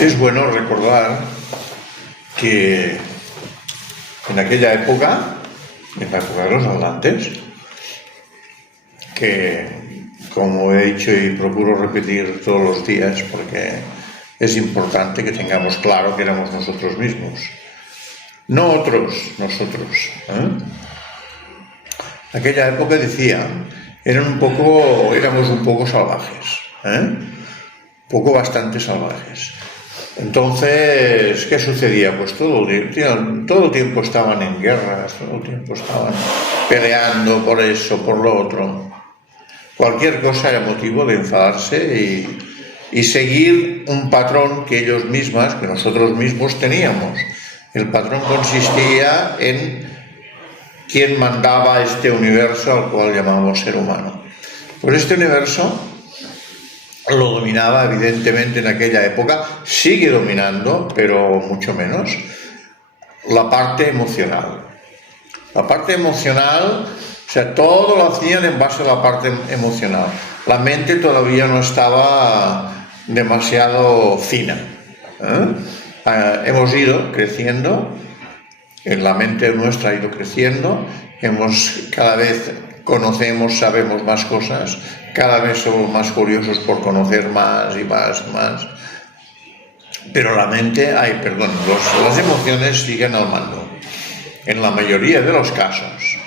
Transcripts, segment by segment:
Es bueno recordar que en aquella época, en la época de los atlantes, que como he dicho y procuro repetir todos los días porque es importante que tengamos claro que éramos nosotros mismos, no otros, nosotros. Aquella época, decía, éramos un poco salvajes, bastante salvajes. Entonces, ¿qué sucedía? Pues todo el tiempo estaban en guerras, todo el tiempo estaban peleando por eso, por lo otro. Cualquier cosa era motivo de enfadarse y seguir un patrón que nosotros mismos teníamos. El patrón consistía en quién mandaba este universo al cual llamamos ser humano. Pues este universo lo dominaba evidentemente en aquella época, sigue dominando, pero mucho menos, la parte emocional. La parte emocional, o sea, todo lo hacían en base a la parte emocional. La mente todavía no estaba demasiado fina. Hemos ido creciendo, la mente nuestra ha ido creciendo, cada vez conocemos, sabemos más cosas, cada vez somos más curiosos por conocer más y más y más. Pero las emociones siguen al mando. En la mayoría de los casos,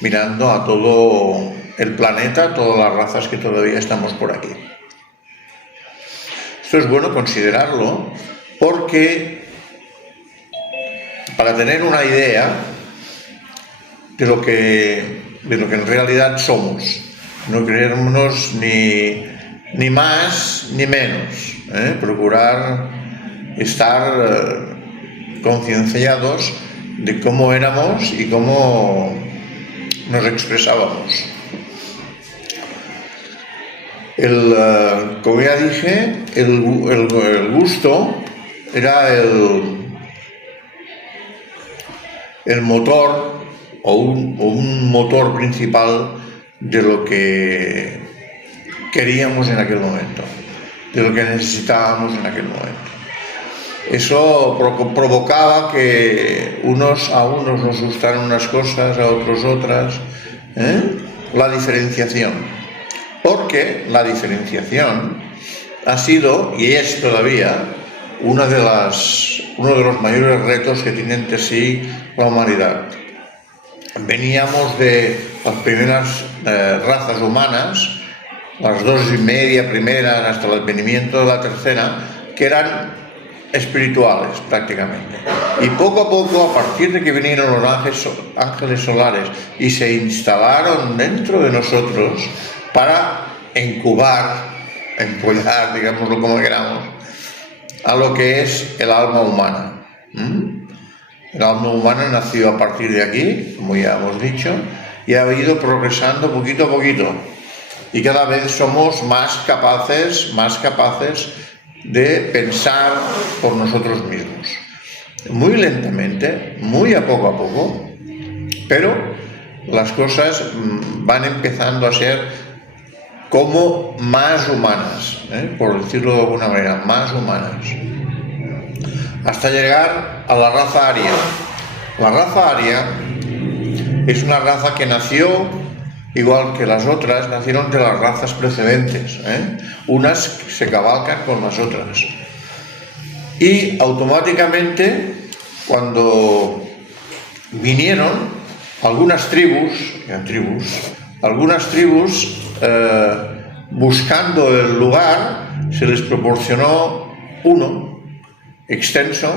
mirando a todo el planeta, todas las razas que todavía estamos por aquí. Esto es bueno considerarlo porque, para tener una idea de lo que en realidad somos, no creernos ni más ni menos, procurar estar concienciados de cómo éramos y cómo nos expresábamos. Como ya dije, el gusto era el motor o un motor principal de lo que queríamos en aquel momento, de lo que necesitábamos en aquel momento. Eso provocaba que a unos nos gustaran unas cosas, a otros otras. La diferenciación. Porque la diferenciación ha sido, y es todavía, uno de los mayores retos que tiene ante sí la humanidad. Veníamos de las primeras razas humanas, las 2,5 primeras hasta el advenimiento de la tercera, que eran espirituales prácticamente. Y poco a poco, a partir de que vinieron los ángeles solares y se instalaron dentro de nosotros para empollar, digámoslo como queramos, a lo que es el alma humana. El alma humana nació a partir de aquí, como ya hemos dicho, y ha ido progresando poquito a poquito. Y cada vez somos más capaces de pensar por nosotros mismos. Muy lentamente, muy a poco, pero las cosas van empezando a ser como más humanas, por decirlo de alguna manera, más humanas. Hasta llegar a la raza aria. La raza aria es una raza que nació, igual que las otras, nacieron de las razas precedentes. Unas se cabalcan con las otras. Y automáticamente, cuando vinieron algunas tribus, buscando el lugar, se les proporcionó uno extenso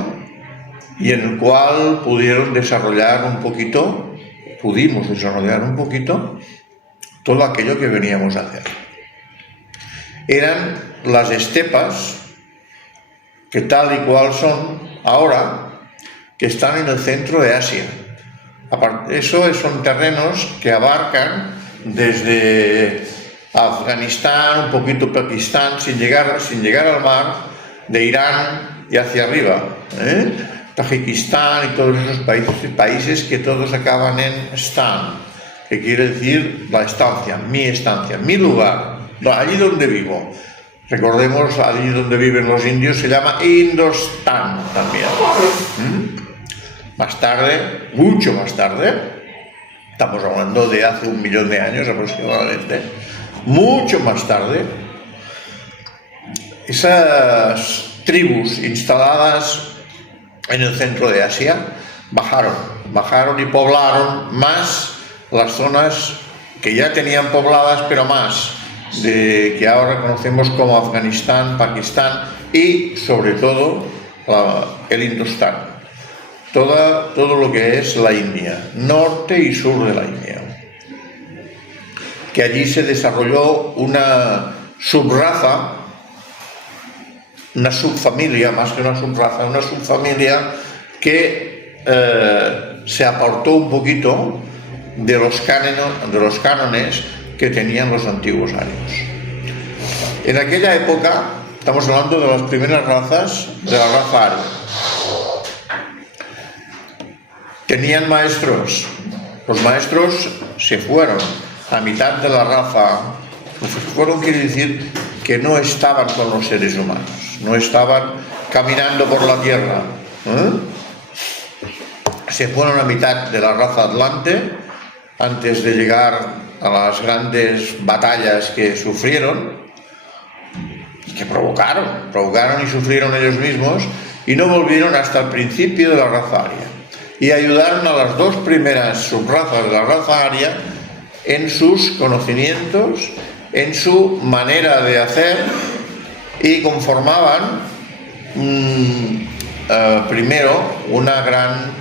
y en el cual pudimos desarrollar un poquito todo aquello que veníamos a hacer. Eran las estepas, que tal y cual son ahora, que están en el centro de Asia. Eso son terrenos que abarcan desde Afganistán, un poquito Pakistán, sin llegar al mar, de Irán y hacia arriba, Tajikistán y todos esos países que todos acaban en Stan, que quiere decir la estancia, mi lugar, allí donde vivo. Recordemos, allí donde viven los indios se llama Indostán también. Más tarde, mucho más tarde, estamos hablando de hace 1 millón de años aproximadamente, mucho más tarde, esas tribus instaladas en el centro de Asia bajaron y poblaron más las zonas que ya tenían pobladas, pero más de que ahora conocemos como Afganistán, Pakistán y sobre todo el Indostán. Todo lo que es la India, norte y sur de la India, que allí se desarrolló una subraza, una subfamilia, más que una subraza, una subfamilia que se apartó un poquito de los cánones que tenían los antiguos arios. En aquella época, estamos hablando de las primeras razas de la raza aria. Tenían maestros. Los maestros se fueron a mitad de la raza. Quiere decir que no estaban con los seres humanos, no estaban caminando por la tierra. Se fueron a mitad de la raza atlante antes de llegar a las grandes batallas que sufrieron, que provocaron y sufrieron ellos mismos, y no volvieron hasta el principio de la raza aria. Y ayudaron a las 2 primeras subrazas de la raza aria en sus conocimientos, en su manera de hacer, y conformaban primero una gran,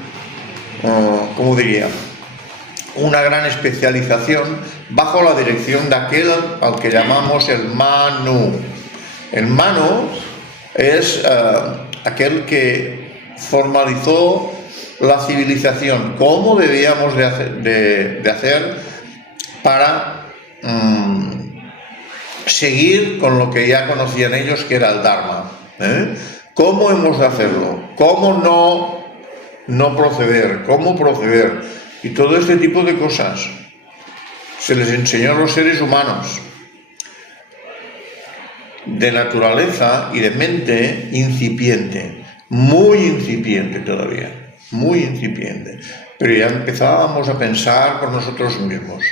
una gran especialización bajo la dirección de aquel al que llamamos el Manu. El Manu es aquel que formalizó la civilización, cómo debíamos de hacer para seguir con lo que ya conocían ellos, que era el Dharma. ¿Cómo hemos de hacerlo? ¿Cómo no proceder? ¿Cómo proceder? Y todo este tipo de cosas se les enseñó a los seres humanos, de naturaleza y de mente incipiente, muy incipiente todavía. Muy incipiente, pero ya empezábamos a pensar por nosotros mismos.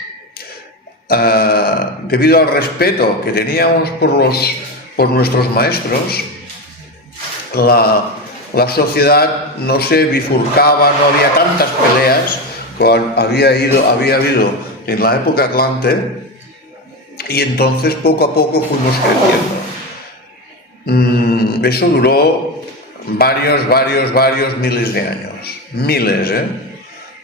Debido al respeto que teníamos por nuestros maestros, la sociedad no se bifurcaba, no había tantas peleas como había habido en la época atlante, y entonces poco a poco fuimos creciendo. Eso duró varios miles de años. Miles,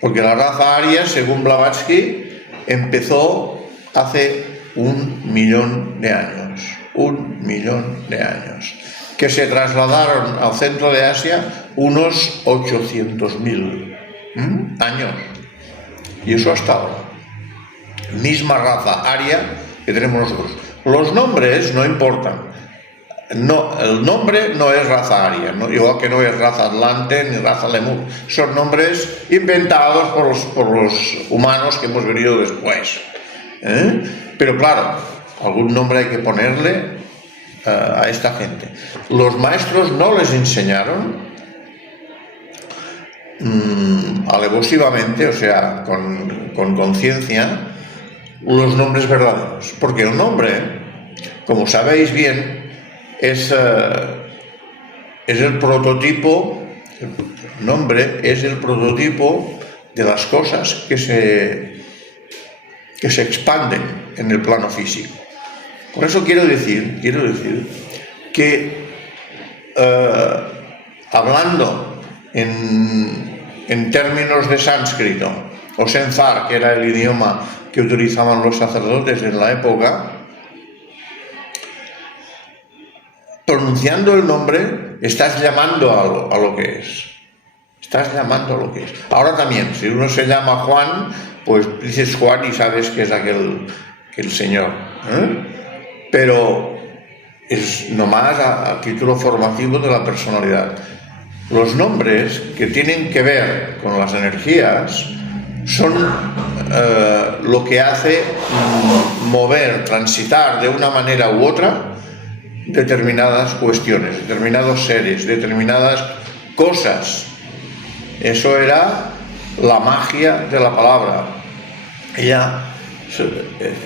porque la raza aria, según Blavatsky, empezó hace 1 millón de años. 1 millón de años. Que se trasladaron al centro de Asia unos 800.000 años. Y eso hasta ahora. Misma raza aria que tenemos nosotros. Los nombres no importan. No, el nombre no es raza aria, ¿no? Igual que no es raza atlante ni raza lemur. Son nombres inventados por los humanos que hemos venido después. Pero claro, algún nombre hay que ponerle a esta gente. Los maestros no les enseñaron alevosivamente, o sea, con conciencia, los nombres verdaderos. Porque el nombre, como sabéis bien, es el prototipo, el nombre es el prototipo de las cosas que se expanden en el plano físico. Por eso quiero decir que hablando en términos de sánscrito o senzar, que era el idioma que utilizaban los sacerdotes en la época, pronunciando el nombre, estás llamando a lo que es. Estás llamando a lo que es. Ahora también, si uno se llama Juan, pues dices Juan y sabes que es aquel señor. Pero es nomás a título formativo de la personalidad. Los nombres que tienen que ver con las energías son lo que hace mover, transitar de una manera u otra determinadas cuestiones, determinados seres, determinadas cosas. Eso era la magia de la palabra.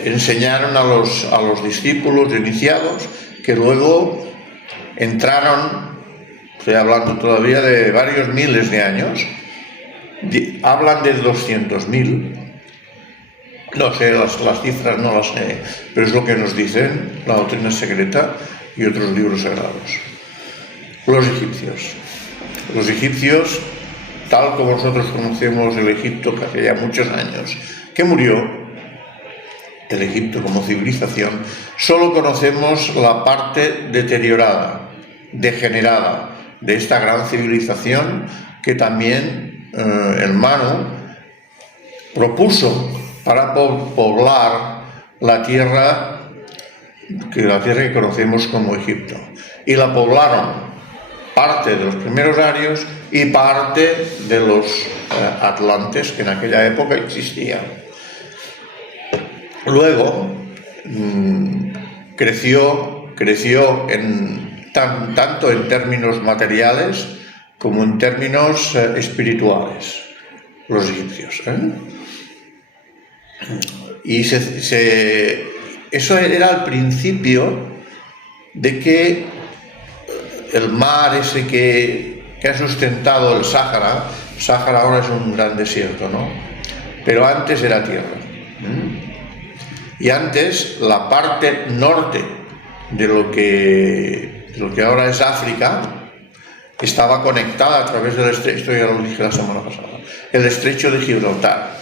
Enseñaron a los discípulos iniciados que luego entraron, estoy hablando todavía de varios miles de años, hablan de 200.000, no sé, las cifras no las sé, pero es lo que nos dicen la doctrina secreta y otros libros sagrados. Los egipcios, tal como nosotros conocemos el Egipto que hace ya muchos años que murió, el Egipto como civilización, solo conocemos la parte deteriorada, degenerada de esta gran civilización que también el Manu propuso para poblar la tierra que conocemos como Egipto. Y la poblaron parte de los primeros arios y parte de los atlantes que en aquella época existían. Luego creció tanto en términos materiales como en términos espirituales, los egipcios. Y eso era el principio de que el mar ese que ha sustentado el Sáhara ahora es un gran desierto, ¿no? Pero antes era tierra. Y antes la parte norte de lo que ahora es África estaba conectada a través del estrecho, ya lo dije la semana pasada, el estrecho de Gibraltar.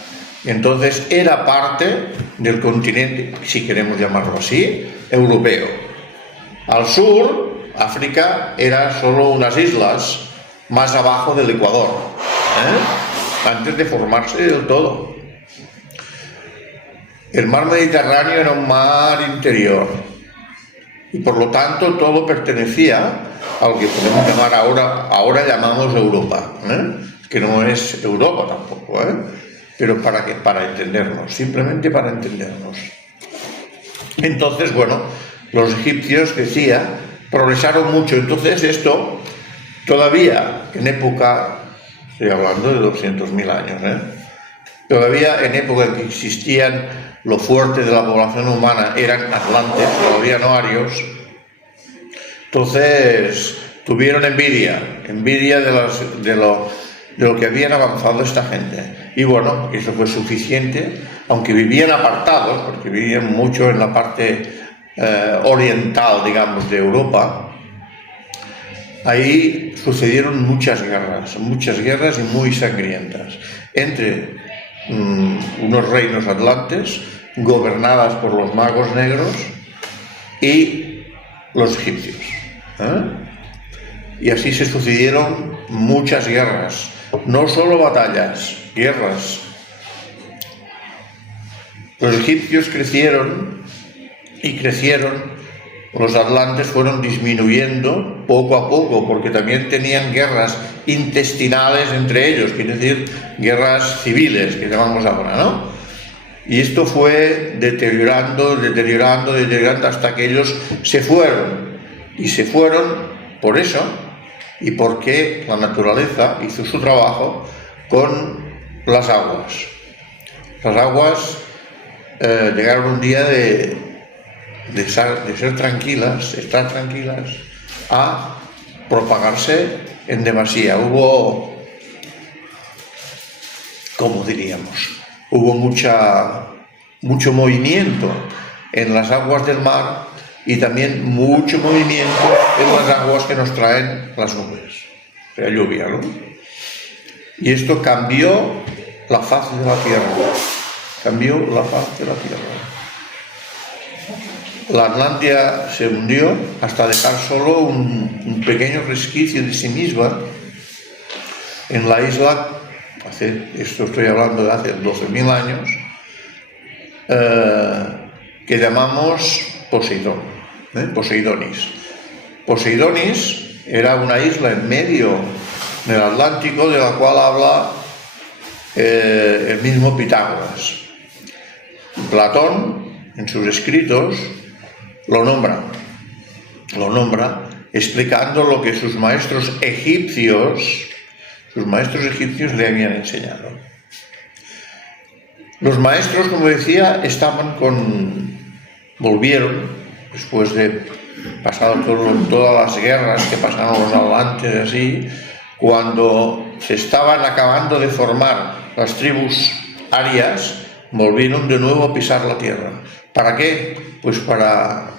Entonces era parte del continente, si queremos llamarlo así, europeo. Al sur, África era solo unas islas más abajo del Ecuador, antes de formarse del todo. El mar Mediterráneo era un mar interior y por lo tanto todo pertenecía a lo que podemos llamar ahora llamamos Europa, que no es Europa tampoco, pero para entendernos, simplemente para entendernos. Entonces, bueno, los egipcios, decía, progresaron mucho. Entonces esto todavía en época, estoy hablando de 200.000 años, todavía en época en que existían lo fuerte de la población humana eran atlantes, todavía no arios. Entonces tuvieron envidia de lo que habían avanzado esta gente. Y bueno, eso fue suficiente, aunque vivían apartados, porque vivían mucho en la parte oriental, digamos, de Europa. Ahí sucedieron muchas guerras y muy sangrientas, entre unos reinos atlantes gobernadas por los magos negros y los egipcios. Y así se sucedieron muchas guerras, no solo batallas, guerras. Los egipcios crecieron, los atlantes fueron disminuyendo poco a poco, porque también tenían guerras intestinales entre ellos, quiere decir guerras civiles, que llamamos ahora, ¿no? Y esto fue deteriorando hasta que ellos se fueron. Y se fueron por eso, y porque la naturaleza hizo su trabajo con las aguas. Las aguas llegaron un día de ser tranquilas, estar tranquilas, a propagarse en demasía. Hubo, ¿cómo diríamos? Hubo mucho movimiento en las aguas del mar y también mucho movimiento en las aguas que nos traen las nubes, o sea, lluvia, ¿no? Y esto cambió la faz de la tierra, La Atlántida se hundió hasta dejar solo un pequeño resquicio de sí misma en la isla, esto estoy hablando de hace 12.000 años, que llamamos Poseidón, Poseidonis. Poseidonis era una isla en medio del Atlántico de la cual habla el mismo Pitágoras. Platón, en sus escritos, lo nombra. lo nombra, explicando lo que sus maestros egipcios le habían enseñado. Los maestros, como decía, volvieron, después de pasado todas las guerras que pasaron los atlantes, así, cuando se estaban acabando de formar las tribus arias, volvieron de nuevo a pisar la tierra. ¿Para qué? Pues para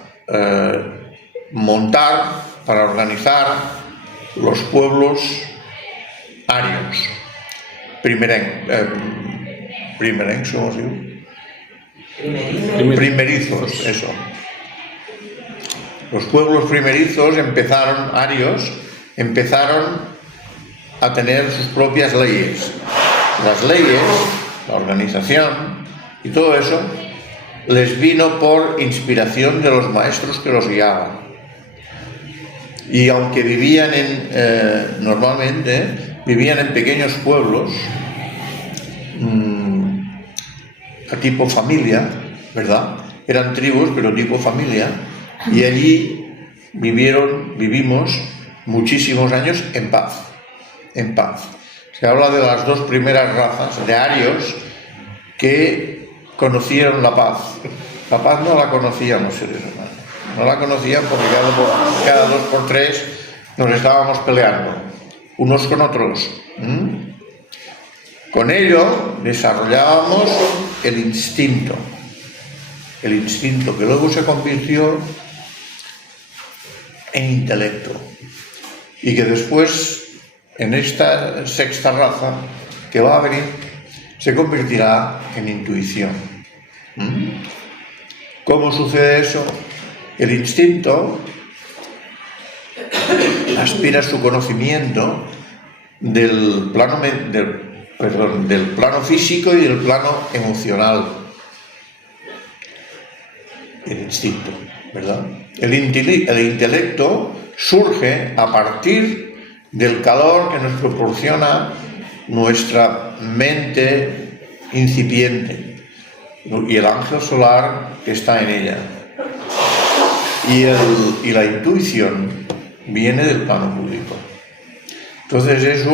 para organizar los pueblos arios, primerencs, ¿cómo se dice? Primerizos, eso. Los pueblos primerizos arios, empezaron a tener sus propias leyes. Las leyes, la organización y todo eso les vino por inspiración de los maestros que los guiaban. Y aunque normalmente vivían en pequeños pueblos, a tipo familia, ¿verdad? Eran tribus, pero tipo familia, y allí vivimos muchísimos años en paz. Se habla de las dos primeras razas de arios que conocieron la paz. La paz no la conocían los seres humanos. No la conocían porque cada 2 por 3 nos estábamos peleando unos con otros. Con ello desarrollábamos el instinto que luego se convirtió en intelecto y que después, en esta sexta raza que va a venir, se convertirá en intuición. ¿Cómo sucede eso? El instinto aspira a su conocimiento del plano físico y del plano emocional. El instinto, ¿verdad? El intelecto surge a partir del calor que nos proporciona nuestra mente incipiente y el ángel solar que está en ella. Y la intuición viene del plano público. Entonces es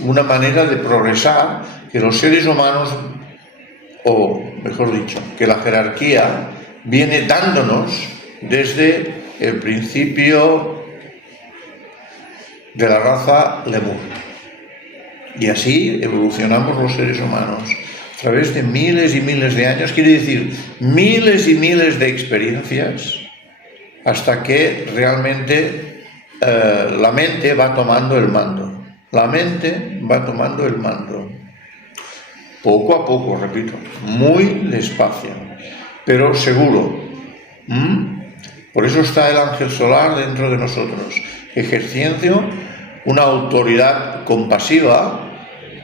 una manera de progresar que los seres humanos, o mejor dicho, que la jerarquía viene dándonos desde el principio de la raza Lemur. Y así evolucionamos los seres humanos a través de miles y miles de años, quiere decir miles y miles de experiencias, hasta que realmente la mente va tomando el mando. La mente va tomando el mando. Poco a poco, repito, muy despacio, pero seguro. Por eso está el ángel solar dentro de nosotros, ejerciendo una autoridad compasiva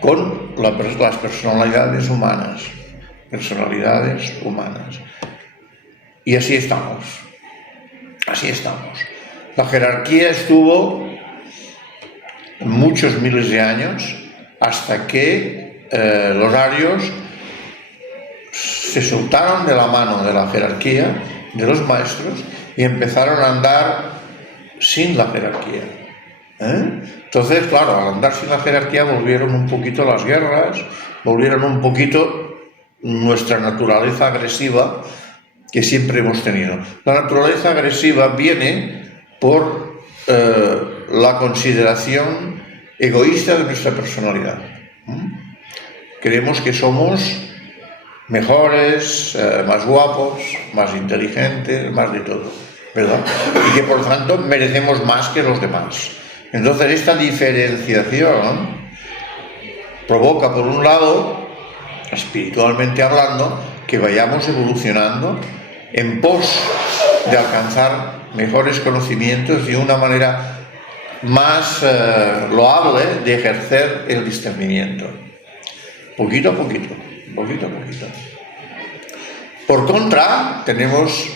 con las personalidades humanas. Y así estamos. La jerarquía estuvo muchos miles de años hasta que los arios se soltaron de la mano de la jerarquía, de los maestros, y empezaron a andar sin la jerarquía. Entonces, claro, al andar sin la jerarquía volvieron un poquito las guerras, volvieron un poquito nuestra naturaleza agresiva que siempre hemos tenido. La naturaleza agresiva viene por la consideración egoísta de nuestra personalidad. Creemos que somos mejores, más guapos, más inteligentes, más de todo, ¿verdad? Y que por lo tanto merecemos más que los demás. Entonces esta diferenciación provoca, por un lado, espiritualmente hablando, que vayamos evolucionando en pos de alcanzar mejores conocimientos y una manera más loable de ejercer el discernimiento. Poquito a poquito. Por contra, tenemos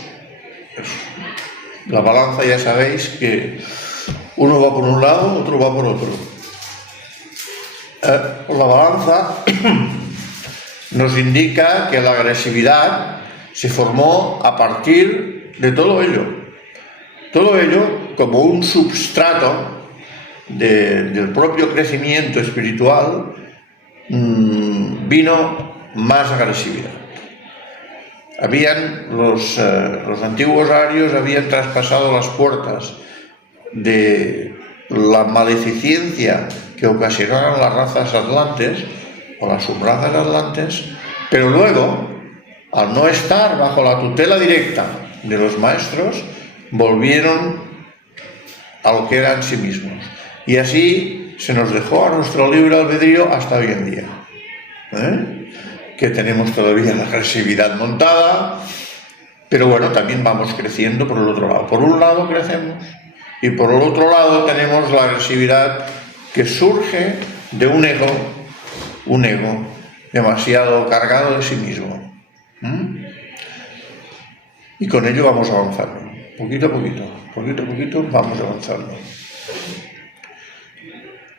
la balanza, ya sabéis que uno va por un lado, otro va por otro. La balanza nos indica que la agresividad se formó a partir de todo ello como un substrato del propio crecimiento espiritual, vino más agresividad. Los antiguos arios habían traspasado las puertas de la maleficencia que ocasionaron las razas atlantes o las subrazas atlantes, pero luego, al no estar bajo la tutela directa de los maestros, volvieron a lo que eran sí mismos. Y así se nos dejó a nuestro libre albedrío hasta hoy en día, que tenemos todavía la agresividad montada, pero bueno, también vamos creciendo por el otro lado. Por un lado crecemos y por el otro lado tenemos la agresividad que surge de un ego demasiado cargado de sí mismo. Y con ello vamos avanzando, poquito a poquito vamos avanzando.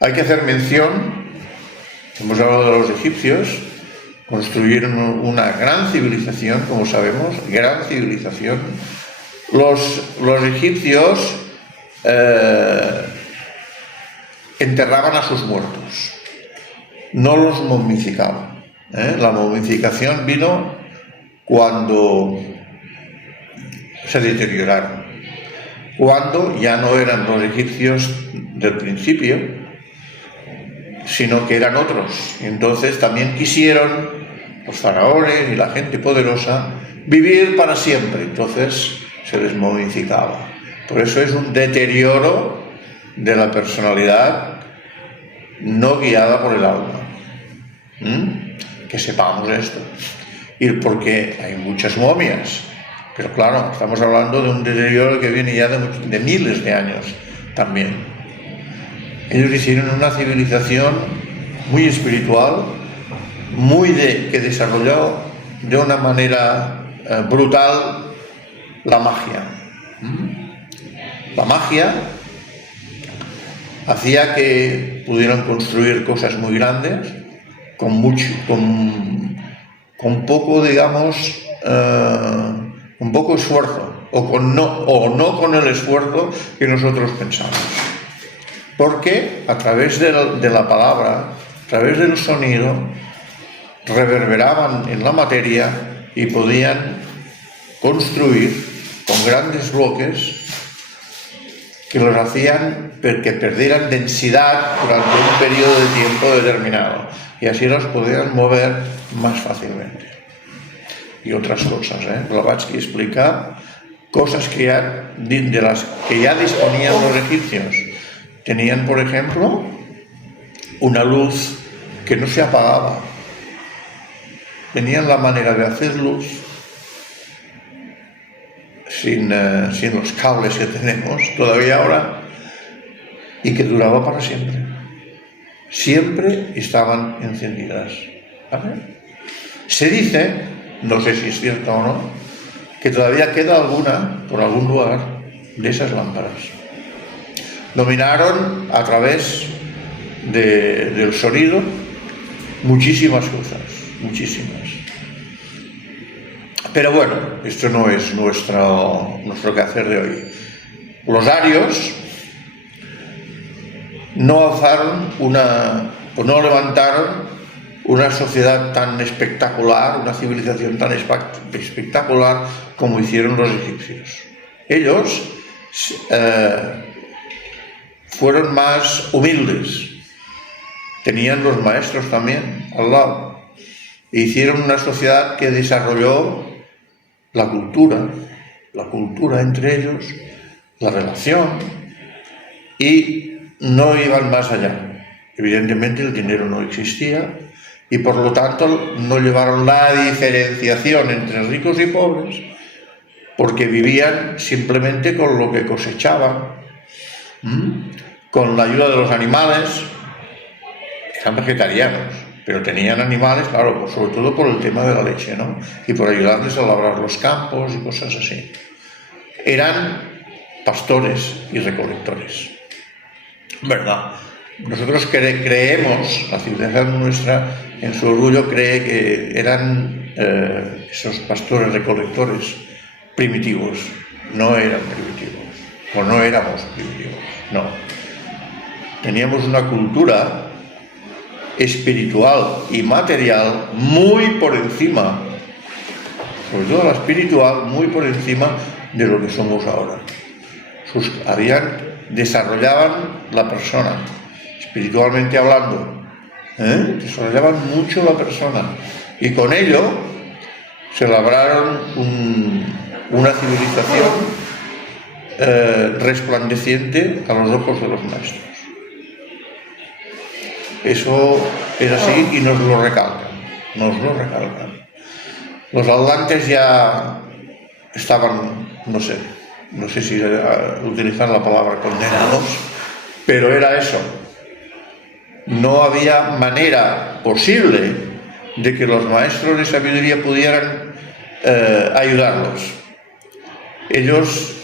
Hay que hacer mención, hemos hablado de los egipcios, construyeron una gran civilización, como sabemos, gran civilización. Los egipcios enterraban a sus muertos, no los momificaban. La momificación vino cuando se deterioraron, cuando ya no eran los egipcios del principio, sino que eran otros. Entonces también quisieron los faraones y la gente poderosa vivir para siempre, entonces se les momificaba. Por eso es un deterioro de la personalidad no guiada por el alma. Que sepamos esto. Y porque hay muchas momias, pero claro, estamos hablando de un deterioro que viene ya de miles de años también. Ellos hicieron una civilización muy espiritual, que desarrolló de una manera brutal la magia. La magia hacía que pudieran construir cosas muy grandes con poco, digamos, con poco esfuerzo, o no con el esfuerzo que nosotros pensamos. Porque a través de la palabra, a través del sonido, reverberaban en la materia y podían construir con grandes bloques que los hacían que perdieran densidad durante un periodo de tiempo determinado, y así los podían mover más fácilmente. Y otras cosas, Blavatsky explica cosas de las que ya disponían los egipcios. Tenían, por ejemplo, una luz que no se apagaba. Tenían la manera de hacer luz sin los cables que tenemos todavía ahora, y que duraba para siempre. Siempre estaban encendidas. ¿Vale? Se dice, no sé si es cierto o no, que todavía queda alguna por algún lugar de esas lámparas. Dominaron a través del sonido muchísimas cosas, muchísimas. Pero bueno, esto no es nuestro quehacer de hoy. Los arios no levantaron una sociedad tan espectacular, una civilización tan espectacular como hicieron los egipcios. Ellos fueron más humildes, tenían los maestros también al lado, e hicieron una sociedad que desarrolló la cultura entre ellos, la relación, y no iban más allá. Evidentemente el dinero no existía y por lo tanto no llevaron la diferenciación entre ricos y pobres, porque vivían simplemente con lo que cosechaban, con la ayuda de los animales. Eran vegetarianos, pero tenían animales, claro, sobre todo por el tema de la leche, ¿no? Y por ayudarles a labrar los campos y cosas así. Eran pastores y recolectores. ¿Verdad? Nosotros creemos, la civilización nuestra, en su orgullo, cree que eran esos pastores recolectores primitivos. no eran primitivos, o no éramos primitivos, no. Teníamos una cultura espiritual y material muy por encima, sobre todo la espiritual, muy por encima de lo que somos ahora. Desarrollaban la persona, espiritualmente hablando, desarrollaban mucho la persona, y con ello se labraron una civilización resplandeciente a los ojos de los maestros. Eso es así y nos lo recalcan. Los atlantes ya estaban, no sé si utilizar la palabra condenados, pero era eso. No había manera posible de que los maestros de sabiduría pudieran ayudarlos. Ellos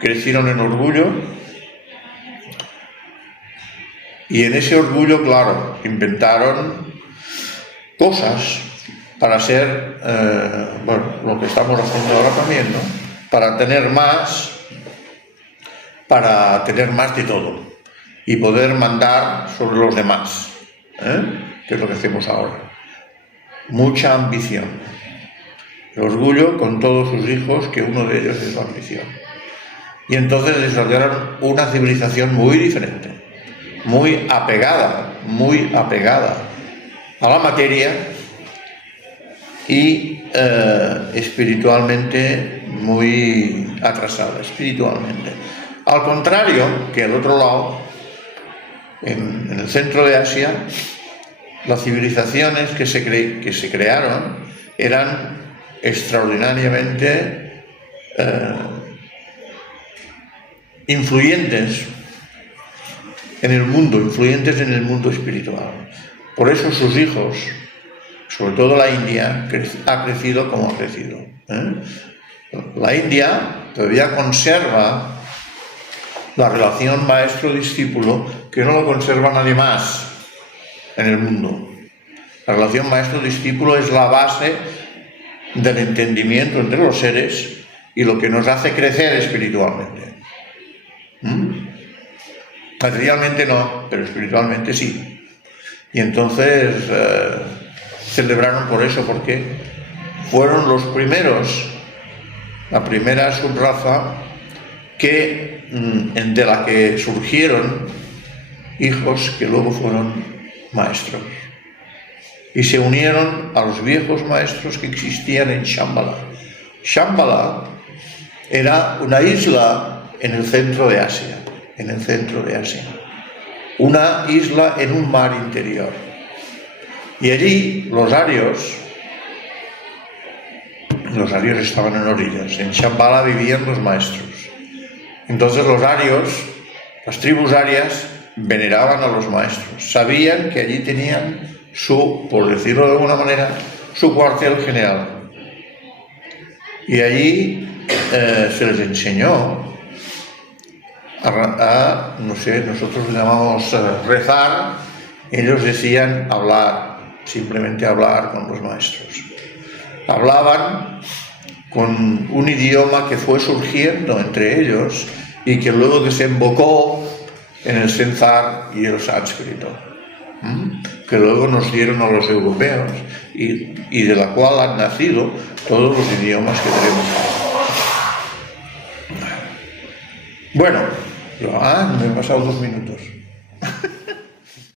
crecieron en orgullo, y en ese orgullo, claro, inventaron cosas para ser, lo que estamos haciendo ahora también, ¿no? Para tener más de todo y poder mandar sobre los demás, que es lo que hacemos ahora. Mucha ambición. El orgullo con todos sus hijos, que uno de ellos es la ambición. Y entonces desarrollaron una civilización muy diferente, muy apegada a la materia y espiritualmente muy atrasada, espiritualmente. Al contrario que el otro lado, en el centro de Asia, las civilizaciones que se crearon eran extraordinariamente influyentes en el mundo espiritual. Por eso sus hijos, sobre todo la India, ha crecido como ha crecido. La India todavía conserva la relación maestro-discípulo, que no lo conserva nadie más en el mundo. La relación maestro-discípulo es la base del entendimiento entre los seres y lo que nos hace crecer espiritualmente. Materialmente no, pero espiritualmente sí. Y entonces celebraron por eso, porque fueron los primeros, la primera subraza de la que surgieron hijos que luego fueron maestros. Y se unieron a los viejos maestros que existían en Shambhala. Shambhala era una isla en el centro de Asia. Una isla en un mar interior. Y allí los arios estaban en orillas. En Shambhala vivían los maestros. Entonces los arios, las tribus arias, veneraban a los maestros. Sabían que allí tenían por decirlo de alguna manera, su cuartel general. Y allí se les enseñó nosotros le llamamos rezar, ellos decían hablar, simplemente hablar con los maestros. Hablaban con un idioma que fue surgiendo entre ellos y que luego desembocó en el senzar y el sánscrito, que luego nos dieron a los europeos y de la cual han nacido todos los idiomas que tenemos. Bueno, me he pasado 2 minutos.